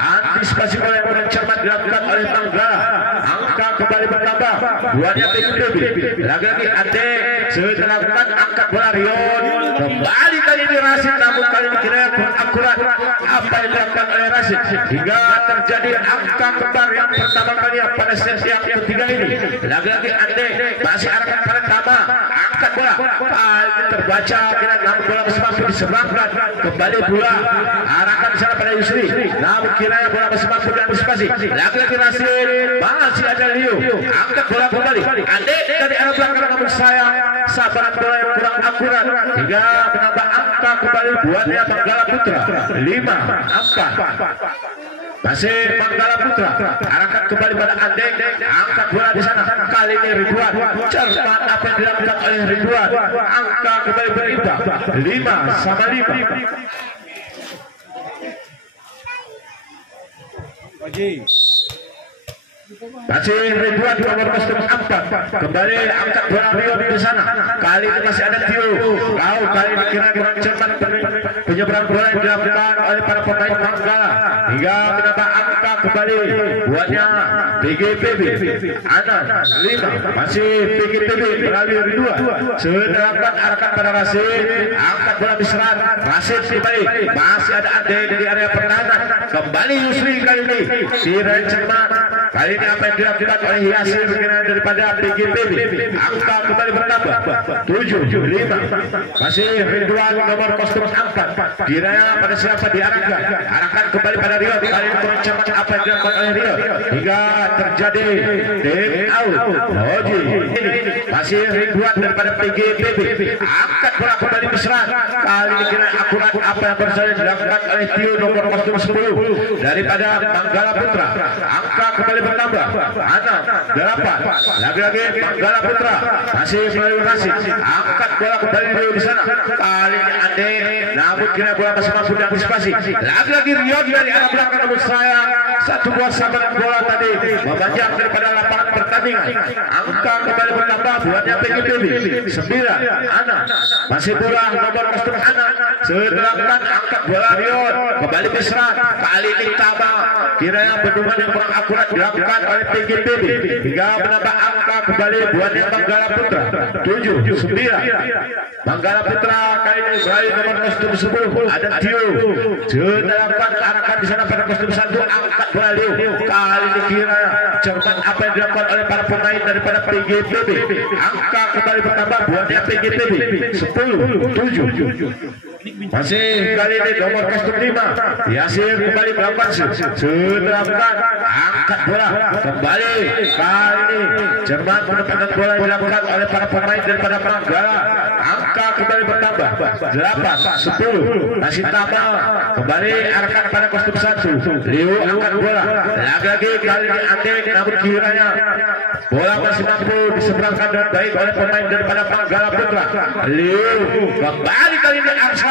antisipasi bola yang cermat dilakukan oleh Manggala. Angka kembali bertambah buatnya PGPB. Lagi-lagi Ande sedangkan angkat bola Rion kembali kali ini Rasid namun kali ini kira kurang akurat apa yang dilakukan oleh Rasid hingga terjadi angka kembar yang pertama kali pada set yang ketiga ini. Lagi-lagi Ande masih arahkan pada Tama, angkat bola kali terbaca kira namun bola masih mampu diseberangkan. Kembali bola arahkan sana pada Yusri namun kira bola masih mampu diantisipasi. Lagi-lagi Rasid masih ada Leo, angkat bola kembali Ande dari arah belakang namun sayang sabaran bola yang kurang akurat hingga menambah angka kembali buatnya Manggala Putra 5-4. Masih Manggala Putra arahkan kembali pada Andeng, angkat bola di sana kali ini Ridwan cermat apa yang dilakukan oleh Ridwan. Angka kembali berimbang 5-5. Masih Ridwan nomor kostum 4. Kembali angkat bola Rio di sana. Kali ini masih ada Tio. Kali ini kira kurang cermat penyeberang bola yang dilakukan oleh para pemain Manggala hingga menambah angka kembali buatnya PGPB 6-5. Masih PGPB melalui Ridwan. Sedangkan arahkan pada Rasid, angkat bola Bisran. Rasid kembali masih ada Ade dari area pertahanan. Kembali Yusri kali ini kira cermat. Kali ini apa yang dilakukan oleh Yasir daripada PGPB. Angka kembali bertambah 7-5. Masih Ridwan nomor kostum 4. Kiranya pada siapa diarahkan? Arahkan kembali pada Rio. Kali ini kurang cepat apa yang dilakukan oleh Rio hingga terjadi time out. Oji masih Ridwan daripada PGPB. Angkat bola kembali Bisran. Kali ini kira akurat apa yang baru saja dilakukan oleh Tio nomor kostum 10 daripada Manggala Putra. Angka kembali bertambah 6-8. Lagi-lagi Manggala Putra masih melalui Rasid, angkat bola kembali Rio di sana. Kali ini Ande namun kira bola masih mampu diantisipasi. Lagi-lagi Rio dari arah belakang namun sayang satu buah sabaran bola tadi memanjang daripada lapangan pertandingan. Angka kembali bertambah buatnya PGPB 9-6. Masih bola nomor kostum 6. Sedangkan angkat bola Rio kembali Bisran. Kali ini Tama kiranya bendungan yang kurang akurat dilakukan oleh PGPB hingga menambah angka kembali buatnya Manggala Putra 7-9. Manggala Putra kali ini melalui nomor kostum 10 ada Tio. Sedangkan arahkan di sana pada kostum 1 angkat bola Leo. Kali ini kira cermat apa yang dilakukan oleh para pemain daripada PGPB. Angka kembali bertambah buatnya PGPB 10-7. Masih kali ini nomor kostum 5 Yasir kembali melakukan seterapkan angkat bola kembali kali ini cermat menempatkan bola yang dilakukan oleh para pemain daripada Manggala. Angka kembali bertambah 8-10. masih tambah kembali arahkan pada kostum 1. Liu angkat bola lagi-lagi kali ini Andek, namun kiranya bola masih mampu diseberangkan dengan baik oleh pemain daripada Manggala Putra. Liu kembali kali ini Arsyad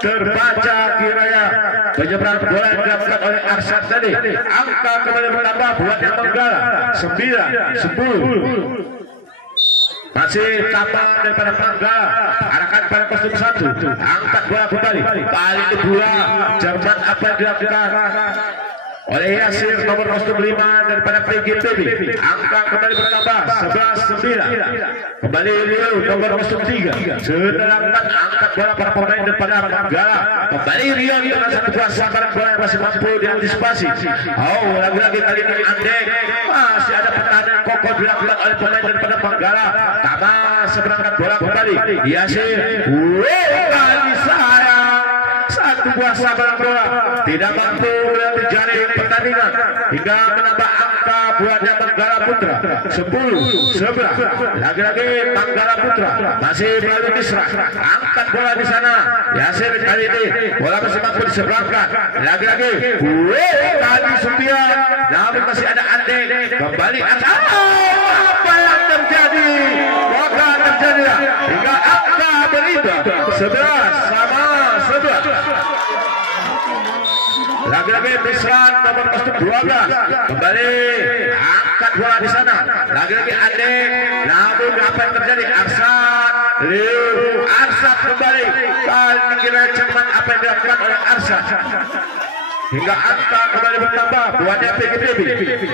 terbaca kiranya penyeberang bola yang dilakukan oleh Arsyad tadi. Angka kembali bertambah buatnya Manggala 9-10. Masih tambah daripada Manggala arahkan pada kostum 1. Angkat bola kembali kali ini bola cermat apa yang dilakukan oleh Yasir nomor kostum 5 daripada PGPB. Angka kembali bertambah 11-9. Kembali Rio nomor kostum 3 sedangkan angkat bola para pemain daripada Manggala. Kembali Rio dengan satu buah sabaran bola yang masih mampu diantisipasi. Lagi-lagi kali ini Andek masih ada pertahanan kokoh dilakukan oleh pemain daripada Manggala. Tamas seberangkat bola kembali Yasir. Kali sayang satu buah sabaran bola tidak mampu terjadi pertandingan hingga menambah angka buatnya Manggala Putra 10-11. Lagi-lagi Manggala Putra masih melalui Misra angkat bola di sana. Yasir kali ini bola masih mampu diseberangkan lagi-lagi kali 9 namun masih ada Andek kembali apa yang terjadi maka terjadi hingga angka berubah 11-11. Lagi-lagi Misran nomor kostum 12 kembali angkat bola di sana. Lagi-lagi Andek, namun apa yang terjadi? Arsyad kembali kali kira cermat apa yang dilakukan oleh Arsyad hingga angka kembali bertambah buatnya PGPB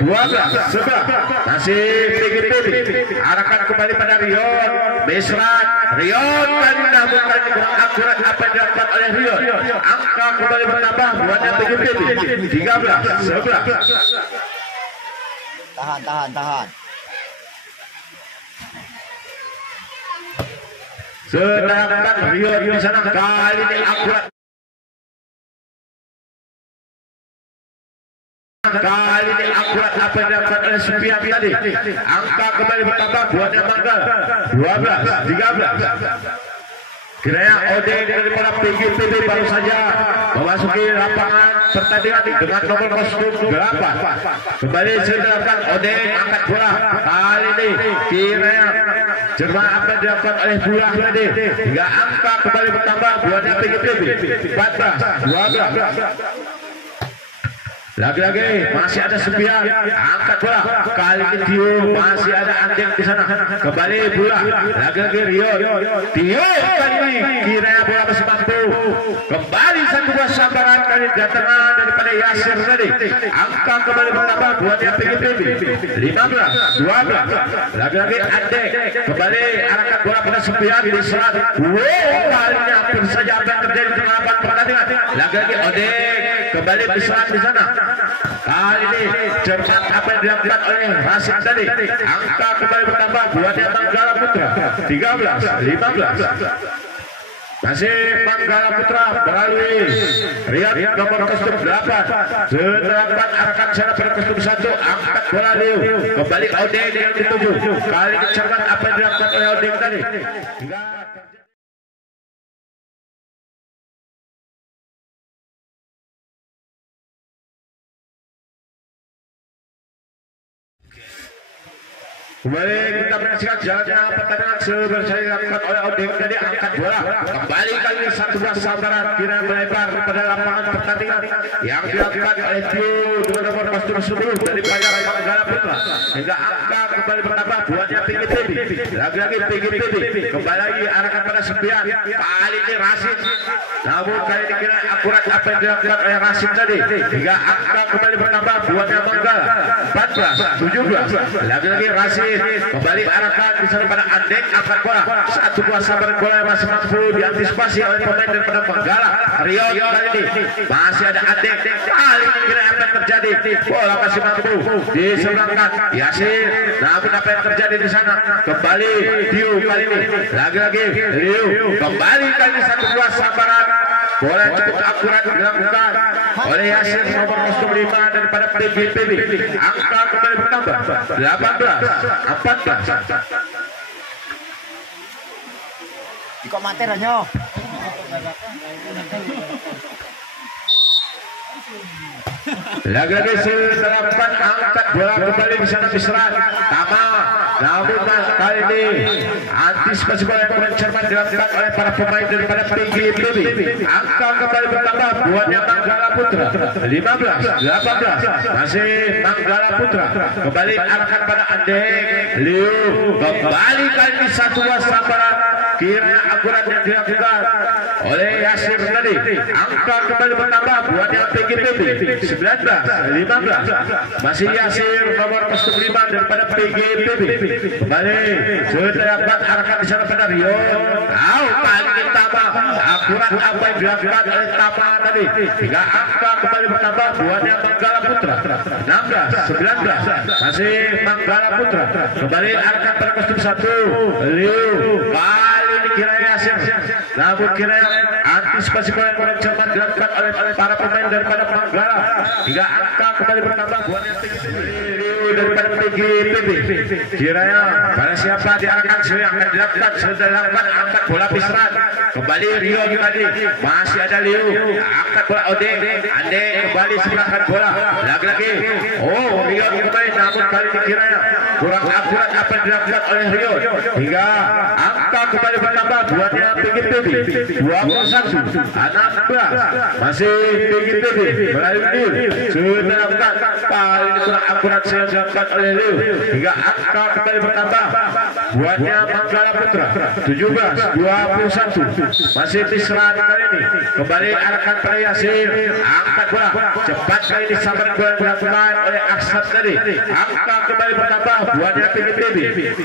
12-11. masih PGPB arahkan kembali pada Rion Misran. Rion kali namun kali kurang akurat apa yang dilakukan oleh Rion. Angka kembali bertambah buatnya PGPB 13-11. Tahan. Sedangkan Rion di sana kali ini akurat. Kali ini akurat apa yang dilakukan oleh Supian tadi. Angka kembali bertambah buatnya Manggala 12-13. Kiranya Ode daripada PGPB baru saja memasuki lapangan pertandingan dengan nomor kostum 8. Kembali sedangkan Ode angkat bola kali ini kiranya cermat apa yang dilakukan oleh Bulah tadi hingga angka kembali bertambah buatnya PGPB 14-12. Lagi-lagi masih ada Supian angkat bola kali ini Tio masih ada Andek di sana kembali bola lagi-lagi Rio Tio kali ini kiranya bola masih mampu kembali satu buah sambaran kali datangan daripada Yasir tadi. Angka kembali bertambah buatnya PGPB 15-12. Lagi-lagi Andek kembali arahkan bola pada Supian di selat. Kalinya hampir saja apa yang terjadi di lapangan pertandingan. Lagi-lagi Odek kembali diserang di sana. Kali ini cermat apa yang dilakukan oleh Rasid tadi. Angka kembali bertambah buatnya Manggala Putra 13-15. Masih Manggala Putra melalui Riyad nomor kostum 8. Sedangkan arahkan sana pada kostum 1. Angkat bola Liu kembali Odek yang dituju. Kali ini cermat apa yang dilakukan oleh Odek tadi. Kembali kita menyaksikan jalannya pertandingan selesai dilakukan oleh Odek tadi. Angkat bola kembali kali ini satu buah sambaran kira melebar pada lapangan pertandingan yang dilakukan oleh Tio dengan nomor kostum 10 dari Bayar Manggala Putra hingga angka kembali bertambah buatnya PGPB. Lagi-lagi PGPB kembali lagi arahkan pada Supian. Kali ini Rasid, namun kali ini kira akurat apa yang dilakukan oleh Rasid tadi hingga angka kembali bertambah buatnya Manggala 14-17. Lagi-lagi Rasid kembali arahkan di sana pada Andek. Angkat bola satu buah sambaran bola yang masih mampu diantisipasi oleh pemain daripada Manggala. Rio kali ini masih ada Andek. Kali ini kira apa yang terjadi? Bola masih mampu diseberangkan Yasir. Namun apa yang terjadi di sana? Kembali Dio kali ini. Lagi-lagi Dio kembali kali ini 1-2 sambaran. Bola cukup akurat dilakukan oleh Yasir nomor 05 daripada PGPB. Angka kembali bertambah 18-14. Kok mati ranyo? Lagi-lagi sedelapan angkat bola kembali di sana Bisran Tama. Namun kali ini antisipasi bola yang mencermat dilakukan oleh para pemain daripada PGPB. Angka kembali bertambah buatnya Manggala Putra 15-18. Masih Manggala Putra kembali arahkan pada Andeng Liu. Kembali kali ini 1-2 sambaran. Kiranya akurat yang dilakukan oleh Yasir tadi. Angka kembali bertambah buatnya PGPB 19-15. Masih Yasir nomor 05 daripada PGPB. Kembali sudah dapat arahkan di sana pada Rio. Kali ini Tama akurat apa yang dilakukan oleh Tama tadi. Hingga angka kembali bertambah buatnya Manggala Putra 16-19. Masih Manggala Putra kembali arahkan pada kostum 1 Rio. Kiranya Yasir, namun kiranya antisipasi bola yang cermat dilakukan oleh para pemain daripada Manggala. Hingga angka kembali bertambah buatnya daripada PGPB. Kiranya pada siapa diarahkan yang akan dilakukan sudah dilakukan angkat bola Bisran. Kembali Rio tadi masih ada Liu. Angkat bola Ode Ande kembali seberangkan bola. Lagi-lagi Rio kembali namun kali ini kiranya kurang akurat apa yang dilakukan oleh Rio. Hingga angka kembali bertambah buatnya PGPB 21-16. Masih PGPB melalui Liu sudah dilakukan kali ini kurang akurat yang dilakukan oleh Liu. Hingga angka kembali bertambah buatnya Manggala Putra 17-21. Masih Bisran kali ini kembali arahkan pada Yasir. Angkat bola cepat kali ini sampai bola dilakukan oleh Aksan tadi. Angka kembali bertambah buatnya PGPB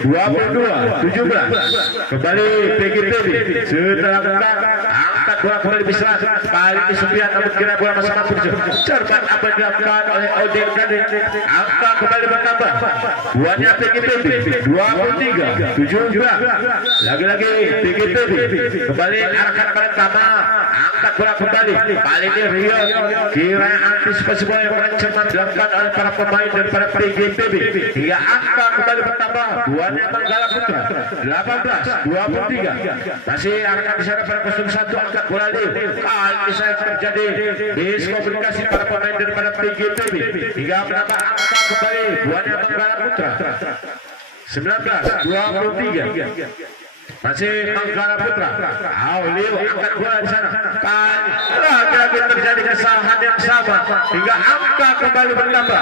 22-17. Kembali PGPB sudah lakukan angkat bola kembali Bisran. Kali ini Supian namun kira bola masih mampu cermat apa yang dilakukan oleh Odin tadi. Angka kembali bertambah buatnya PGPB 23-17. Lagi-lagi PGPB kembali arahkan pada Tama. Angkat bola kembali kali ini Rio. Kiranya antisipasi bola yang cermat dilakukan oleh para pemain daripada PGPB. Hingga angka kembali bertambah buatnya Manggala Putra 18-23. Masih arahkan di sana pada kostum 1 angkat bola Liu. Kali ini saya terjadi diskomunikasi para pemain daripada PGPB. Hingga menambah angka kembali buatnya Manggala Putra 19-23. Masih Manggala Putra. Liu angkat bola di sana. Lagi-lagi terjadi kesalahan yang sama hingga angka kembali bertambah.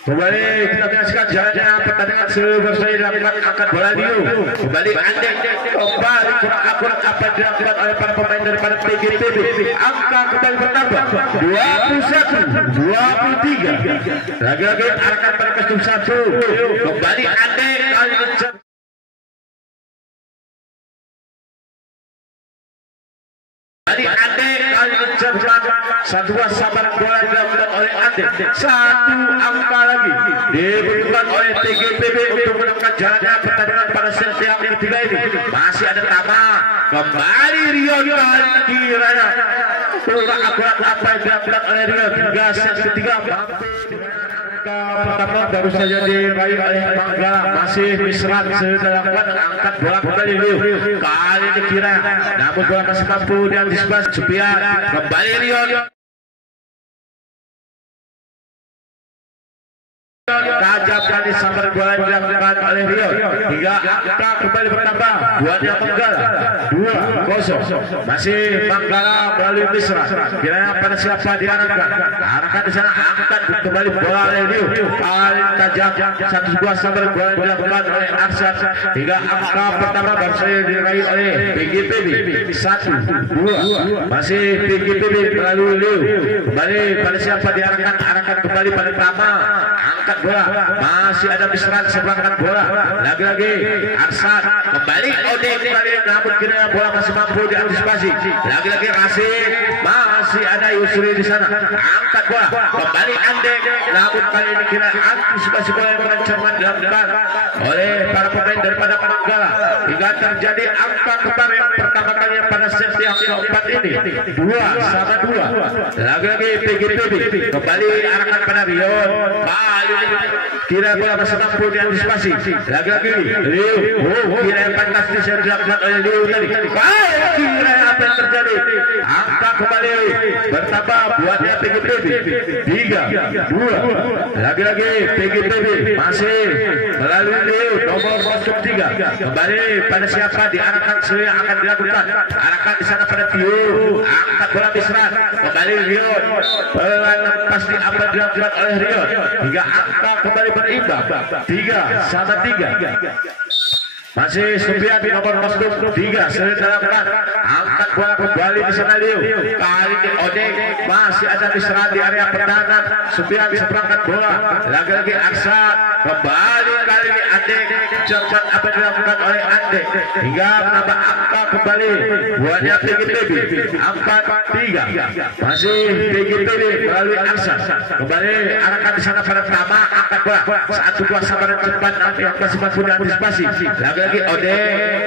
Kembali kita menyaksikan jalannya pertandingan selesai dilakukan angkat bola Liu. Kembali Andeng kembali kurang akurat apa yang dilakukan oleh para pemain daripada PGPB. Angka kembali bertambah 21-23. Lagi-lagi arahkan pada kostum 1. Kembali Andeng kali ini Tadi Andeng kali mencermat 1-2 sambaran bola dilakukan oleh Andeng. 1 angka lagi dibutuhkan oleh PGPB untuk menemukan jalannya pertandingan pada set yang ketiga ini. Masih ada Tama. Kembali Rio kiranya kurang akurat apa yang dilakukan oleh Rio hingga set ketiga. Pertama baru saja diraih oleh Manggala. Masih Bisran sudah lakukan angkat bola kembali Liu. Kali ini kira namun bola masih mampu diantisipasi Supian. Kembali Rio. Tajam kali sambar bola dilakukan oleh Rio hingga angka kembali bertambah buatnya Manggala 2-0. Masih Manggala melalui Bisran. Kiranya pada siapa diarahkan di sana angkat kembali bola oleh Rio. Kali tajam 1-2 sambar bola dilakukan oleh Aksan hingga angka pertama baru saja diraih oleh PGPB 1-2. Masih PGPB melalui Rio. Kembali pada siapa diarahkan kembali pada Tama. Angkat bola masih ada Bisran seberangkan bola. Lagi-lagi Aksan kembali Ode kembali namun kira bola masih mampu diantisipasi. Lagi-lagi masih masih ada Yusri di sana, angkat bola kembali Ande, namun kali ini kira antisipasi bola yang kurang cermat dilakukan oleh para pemain daripada Manggala hingga terjadi angka kembali yang pertama kalinya pada sesi yang keempat ini 2-2. Lagi-lagi PGPB kembali arahkan pada Rion, kali kira bola masih mampu diantisipasi. Lagi-lagi Rio, kira yang fantastis yang dilakukan oleh Rio tadi. Kira apa yang terjadi? Angka kembali bertambah buatnya PGPB 3-2. Lagi-lagi PGPB masih melalui Rio nomor 03 kembali pada siapa diarahkan yang akan dilakukan. Arahkan di sana pada Tio, angkat bola Misran kembali Rio, pasti apa dilakukan oleh Rio hingga angka kembali berimbang 3-3. Masih Supian di nomor 03 sedang angkat bola kembali di sana Liu. Kali ini Odeng masih ada diserang di area pertahanan. Supian seberangkan bola. Lagi-lagi Aksa kembali kali ini Ande cepat apa yang dilakukan oleh Ande hingga menambah angka kembali buatnya PGPB 4-3. Masih PGPB melalui Aksa kembali arahkan di sana pada Tama, angkat bola saat sebuah sabaran cepat yang masih mampu diantisipasi. Lagi Ode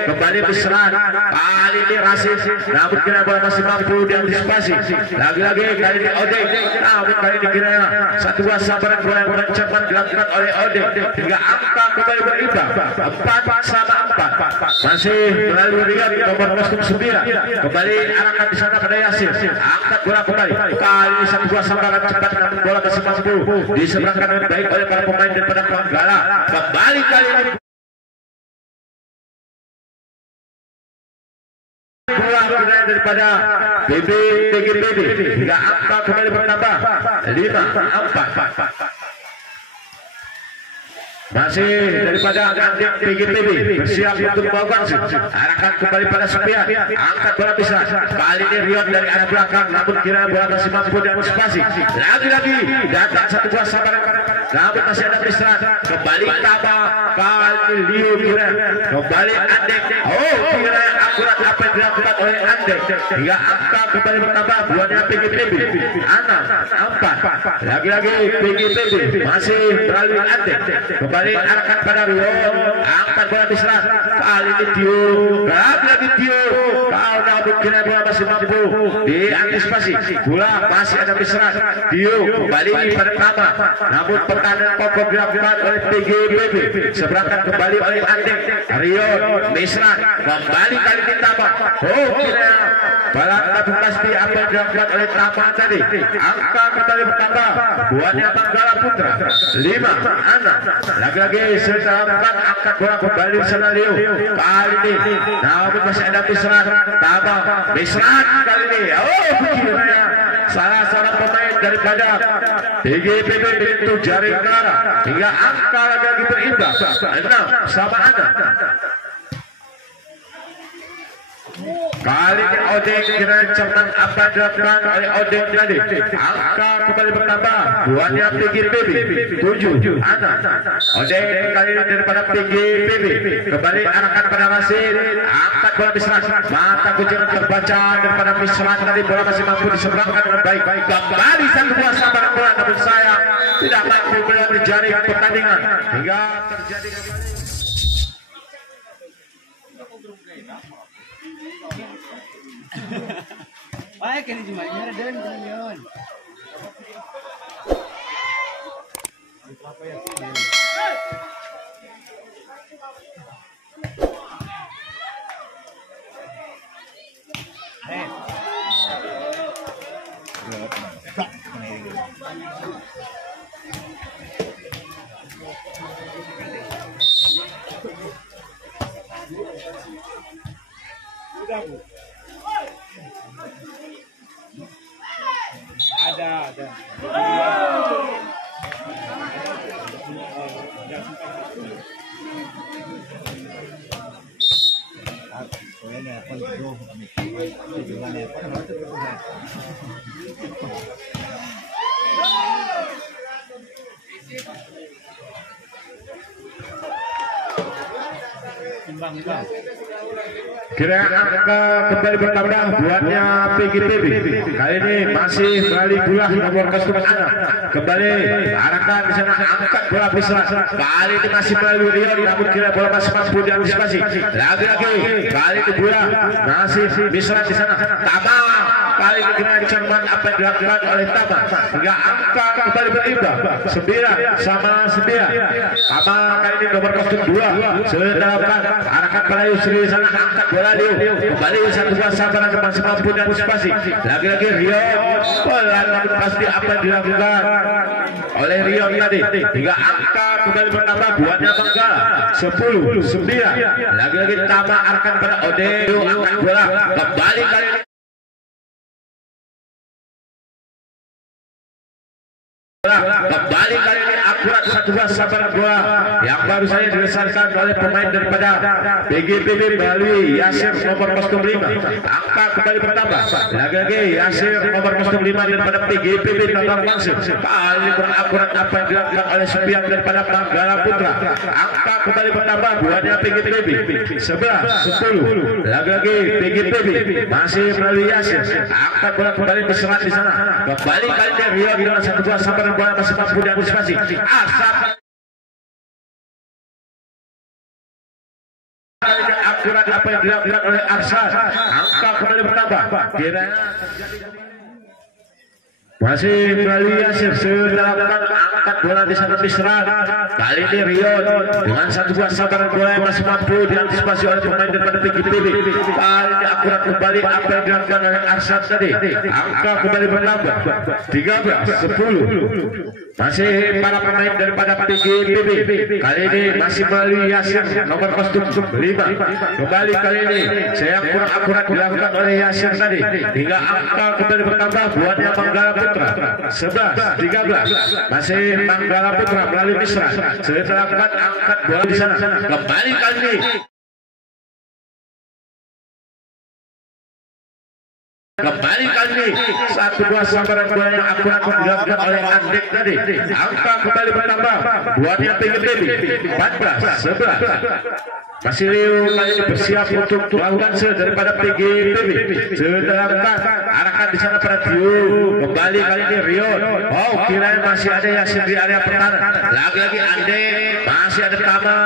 kembali berserang, kali ini Rasis namun kira bola masih mampu diantisipasi. Lagi-lagi kali ini Ode, namun kali ini kira satu buah sabaran bola yang kurang cepat dilakukan oleh Ode hingga angka kembali berimbang 4-4. Masih melalui Rian nomor 09 kembali arahkan di sana pada Yasir, angkat bola kembali. Kali ini satu buah sabaran cepat namun bola masih mampu diseberangkan dengan baik oleh para pemain daripada Manggala. Kembali kali ini daripada PGPB hingga angka kembali bertambah 5-4. Masih daripada Andik PGPB bersiap untuk melakukan arahkan kembali pada Supian, angkat bola bisa kali ini Rion dari arah belakang namun kira bola masih mampu diantisipasi. Lagi-lagi datang satu buah sabaran namun masih ada Misran kembali Tama, kali Liu kira kembali Andik, kira akurat apa yang dilakukan oleh Andik hingga angka kembali bertambah buatnya PGPB 6-4. Lagi-lagi PGPB masih melalui Andik kembali arahkan pada Rion, angkat bola diserang kali ini Tio, lagi-lagi Tio, kau namun kira bola masih mampu diantisipasi. Bola masih ada diserang Tio kembali pada Tama, namun pertahanan kokoh dilakukan oleh PGPB. Seberangkan kembali oleh Andik, Rion, Misran kembali kali ini Tama. Kira bola tapi pasti apa yang dilakukan oleh Tama tadi. Angka kembali bertambah buatnya Manggala Putra 5-6. Lagi-lagi setelah angkat bola kembali sana Liu kali ini namun masih ada Misran Tama, Misran kali ini kira salah seorang pemain daripada PGPB itu jaring Clara hingga angka lagi berimbang 6-6. Kali ini Odeng kira cepat apa dilakukan oleh Odeng tadi. Angka kembali bertambah buatnya PGPB 7-6. Odeng kali ini daripada PGPB kembali arahkan pada Rasid, angkat bola Misran, mata kucing terbaca daripada Misran tadi, bola masih mampu diseberangkan dengan baik. Kembali satu buah sabaran bola namun sayang tidak mampu melewati jaring pertandingan hingga terjadi kembali. Baik ini cuma nyerden yon. Ada. Timbang. Kira angka kembali bertambah buatnya PGPB. Kali ini masih melalui bola nomor kostum 6. Kembali arahkan di sana angkat bola bisa. Kali ini masih melalui Rion, namun kira bola masih mampu diantisipasi. Lagi-lagi kali ini bola masih bisa di sana. Tama kali ini kena dicermat apa yang dilakukan oleh Tama hingga angka kembali berimbang 9 sama 9. Tama kali ini nomor kostum 2 sudah arahkan Pelayu Sri sana angkat bola Liu kembali satu buah sabaran masih mampu diantisipasi. Lagi-lagi Rion pelan namun pasti apa yang dilakukan oleh Rion tadi hingga angka kembali bertambah buatnya Manggala 10-9. Lagi-lagi Tama arahkan pada Ode angkat bola kembali kali ini kembali kali ini akurat satu buah sabaran bola yang baru saja dilesarkan oleh pemain daripada PGPB melalui Yasir nomor kostum 5. Angka kembali bertambah. Lagi-lagi Yasir nomor kostum 5 daripada PGPB datang langsung. Kali ini kurang akurat apa yang dilakukan oleh Supian daripada Manggala Putra. Angka kembali bertambah buatnya PGPB 11-10. Lagi-lagi PGPB masih melalui Yasir. Angka bola kembali diserang di sana. Kembali kali ini Rio di dalam satu buah sabaran bola masih mampu diantisipasi. Asap akurat apa yang dilakukan oleh Arsan. Angka kembali bertambah. Kiranya masih melalui Yasir sudah angkat bola di sana diserang. Kali ini Rion dengan satu buah sabaran bola yang masih mampu diantisipasi oleh pemain daripada PGPB. Kali ini akurat kembali apa yang dilakukan oleh Arsan tadi. Angka kembali bertambah 13-10. Masih para pemain daripada PGPB. Kali ini masih melalui Yasir nomor kostum 5. Kembali kali ini saya kurang akurat dilakukan oleh Yasir tadi hingga angka kembali bertambah buatnya Manggala Putra 11-13. Masih Manggala Putra melalui Misra sudah terlakukan angkat bola di sana. Kembali kali ini satu buah sabaran bola yang akurat dilakukan oleh Andek tadi. Angka kembali bertambah buatnya PGPB 14-11. Masih Liu kali ini bersiap untuk melakukan daripada PGPB. Sudah arahkan di sana pada Tiu. Kembali kali ini Rion. Oh kiranya masih ada Yasir di area pertahanan. Lagi-lagi Andek, masih ada Tama,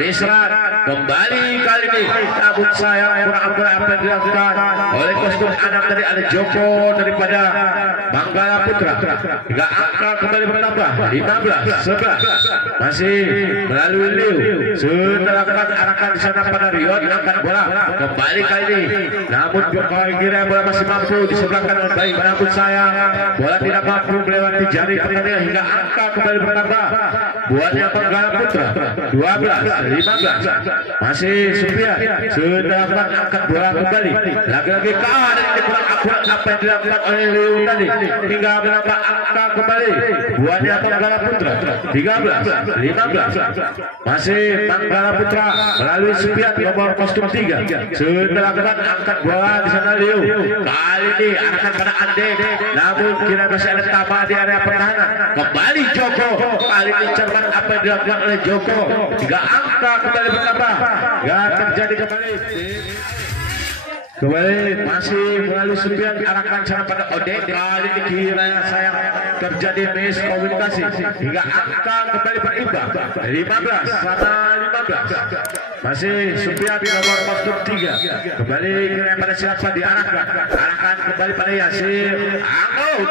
Misrat. Kembali kali ini namun sayang kurang akurat apa yang dilakukan oleh kostum anak tadi ada Joko daripada Manggala Putra. Hingga angka kembali bertambah 15-11. Masih melalui Liu sudah lakukan arahkan di sana pada Rion angkat bola. Kembali kali ini namun kira bola masih mampu diseberangkan dengan baik. Namun sayang bola tidak mampu melewati jari pertandingan hingga angka kembali bertambah buatnya Manggala Putra 12-15. Masih Supian sudah angkat bola kembali. Lagi-lagi kali ini kurang akurat apa yang dilakukan oleh Liu tadi hingga berapa angka kembali buatnya Manggala Putra 13-15. Masih Manggala Putra melalui Supian nomor kostum 3 sudah lakukan angkat bola di sana Liu. Kali ini arahkan pada Andek namun kira masih ada Tama di area pertahanan. Kembali Joko. Kali ini cermat apa yang dilakukan oleh Joko hingga angka kembali bertambah. Gak terjadi kembali masih melalui Supian arahkan cara pada Ode. Kali ini kiranya sayang terjadi miskomunikasi hingga angka kembali berimbang 15-15. Masih Supian di nomor kostum 3 kembali kiranya pada siapa diarahkan kembali pada Yasir.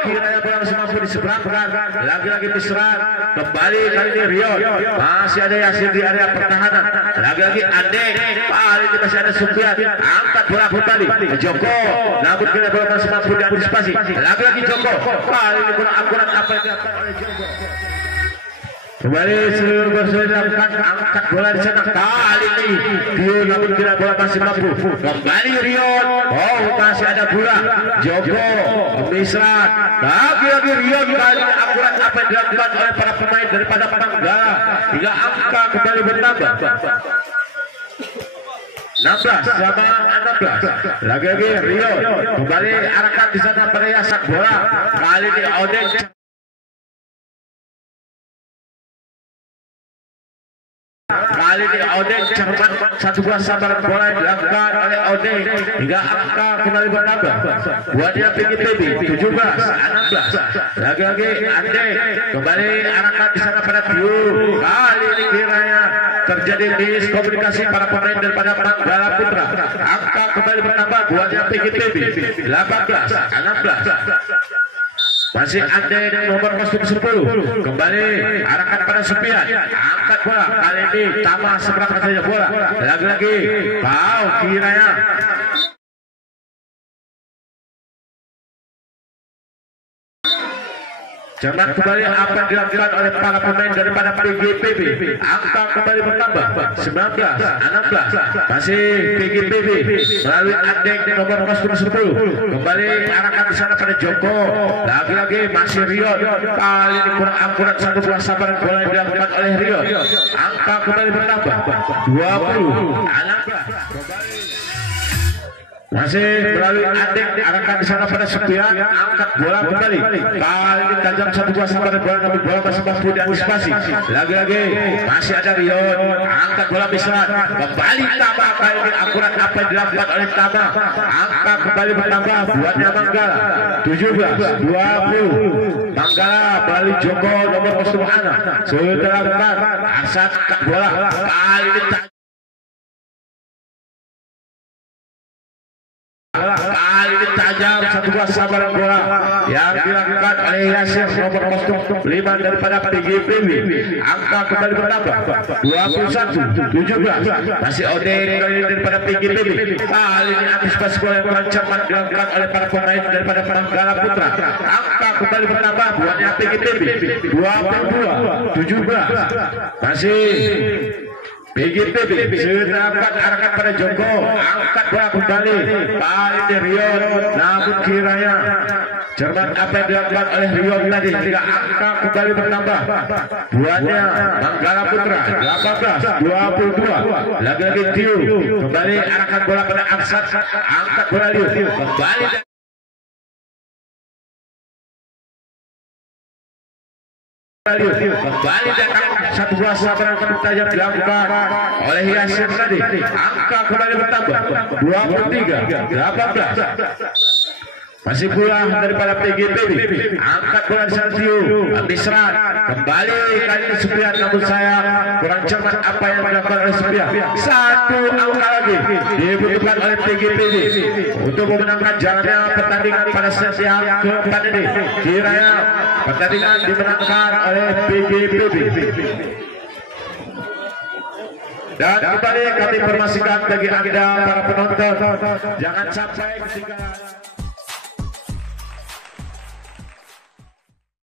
Kiranya bola masih mampu diseberangkan. Lagi-lagi diserang. Kembali kali ini Rion. Masih ada Yasir di area pertahanan. Lagi-lagi Andek. Kali ini masih ada Supian. Angkat bola kembali Joko. Namun kiranya bola masih mampu diantisipasi. Lagi-lagi Joko. Kali ini kurang akurat apa yang dilakukan oleh Joko. Kembali seluruh bersulit dilakukan angkat bola di sana. Kali ini Dio namun kira bola masih mampu. Kembali Rion. Oh masih ada bola. Joko Misrat. Lagi-lagi Rion. Kali ini akurat apa yang dilakukan oleh para pemain daripada Manggala hingga angka kembali bertambah 16 sama 16. Lagi-lagi Rion. Kembali arahkan di sana pada Yasak bola. Kali ini Odeng kali ini Odeng cermat satu buah sabaran bola yang dilakukan oleh Odeng hingga angka kembali bertambah. Buatnya PGPB 17 16. Lagi-lagi Andeng kembali arahkan di sana pada Tiu. Kali ini kiranya terjadi miskomunikasi para pemain daripada Manggala Putra. Angka kembali bertambah buatnya PGPB 18 16. Masih Andeng nomor kostum 10 kembali arahkan pada Sofian, angkat bola kali ini Tama seberang saja bola lagi-lagi kau kiranya Cermat kembali apa yang dilakukan oleh para pemain daripada PGPB. Angka kembali bertambah 19 16. Masih PGPB melalui Andeng nomor kostum 10 kembali arahkan di sana pada Joko. Lagi-lagi masih Rion. Kali ini kurang akurat satu buah sabaran bola yang dilakukan oleh Rion. Angka kembali bertambah 20 16. Masih melalui Andeng arahkan di sana pada Sofian, angkat bola kembali. Kali ini tajam satu buah sabaran bola, namun bola masih mampu diantisipasi. Lagi-lagi masih ada Rion, angkat bola bisa kembali Tama. Kali ini akurat apa yang dilakukan oleh Tama. Angka kembali bertambah buatnya Manggala 17 20. Manggala melalui Joko nomor kostum 6 sudah lakukan asat bola. Kali ini kali ini tajam satu buah sabaran bola yang dilakukan oleh Yasir nomor kostum 5 daripada PGPB. Angka kembali bertambah 21 17. Masih Odeng daripada PGPB. Kali ini antisipasi bola yang kurang cermat dilakukan oleh para pemain daripada Manggala Putra. Angka kembali bertambah buatnya PGPB 22 17. Masih PGPB sudah arahkan pada Joko, angkat bola kembali. Kali ini Rion, namun kiranya cermat apa yang dilakukan oleh Rion tadi hingga angka kembali bertambah. Buatnya Manggala Putra 18 22. Lagi-lagi Tiu kembali arahkan bola pada Aksat, angkat bola Tiu kembali. Kembali datang satu buah sabaran tajam dilakukan oleh Yasir tadi. Angka kembali bertambah 23 18. Masih pula daripada PGPB, angkat bola Santiu Misran kembali kali ini Sofian, namun saya kurang cermat apa yang dilakukan oleh Sofian. Satu angka lagi dibutuhkan oleh PGPB untuk memenangkan jalannya pertandingan pada sesi yang keempat ini. Kiranya pertandingan dimenangkan oleh PGPB. Dan kembali kami informasikan bagi Anda para penonton, jangan sampai ketinggalan.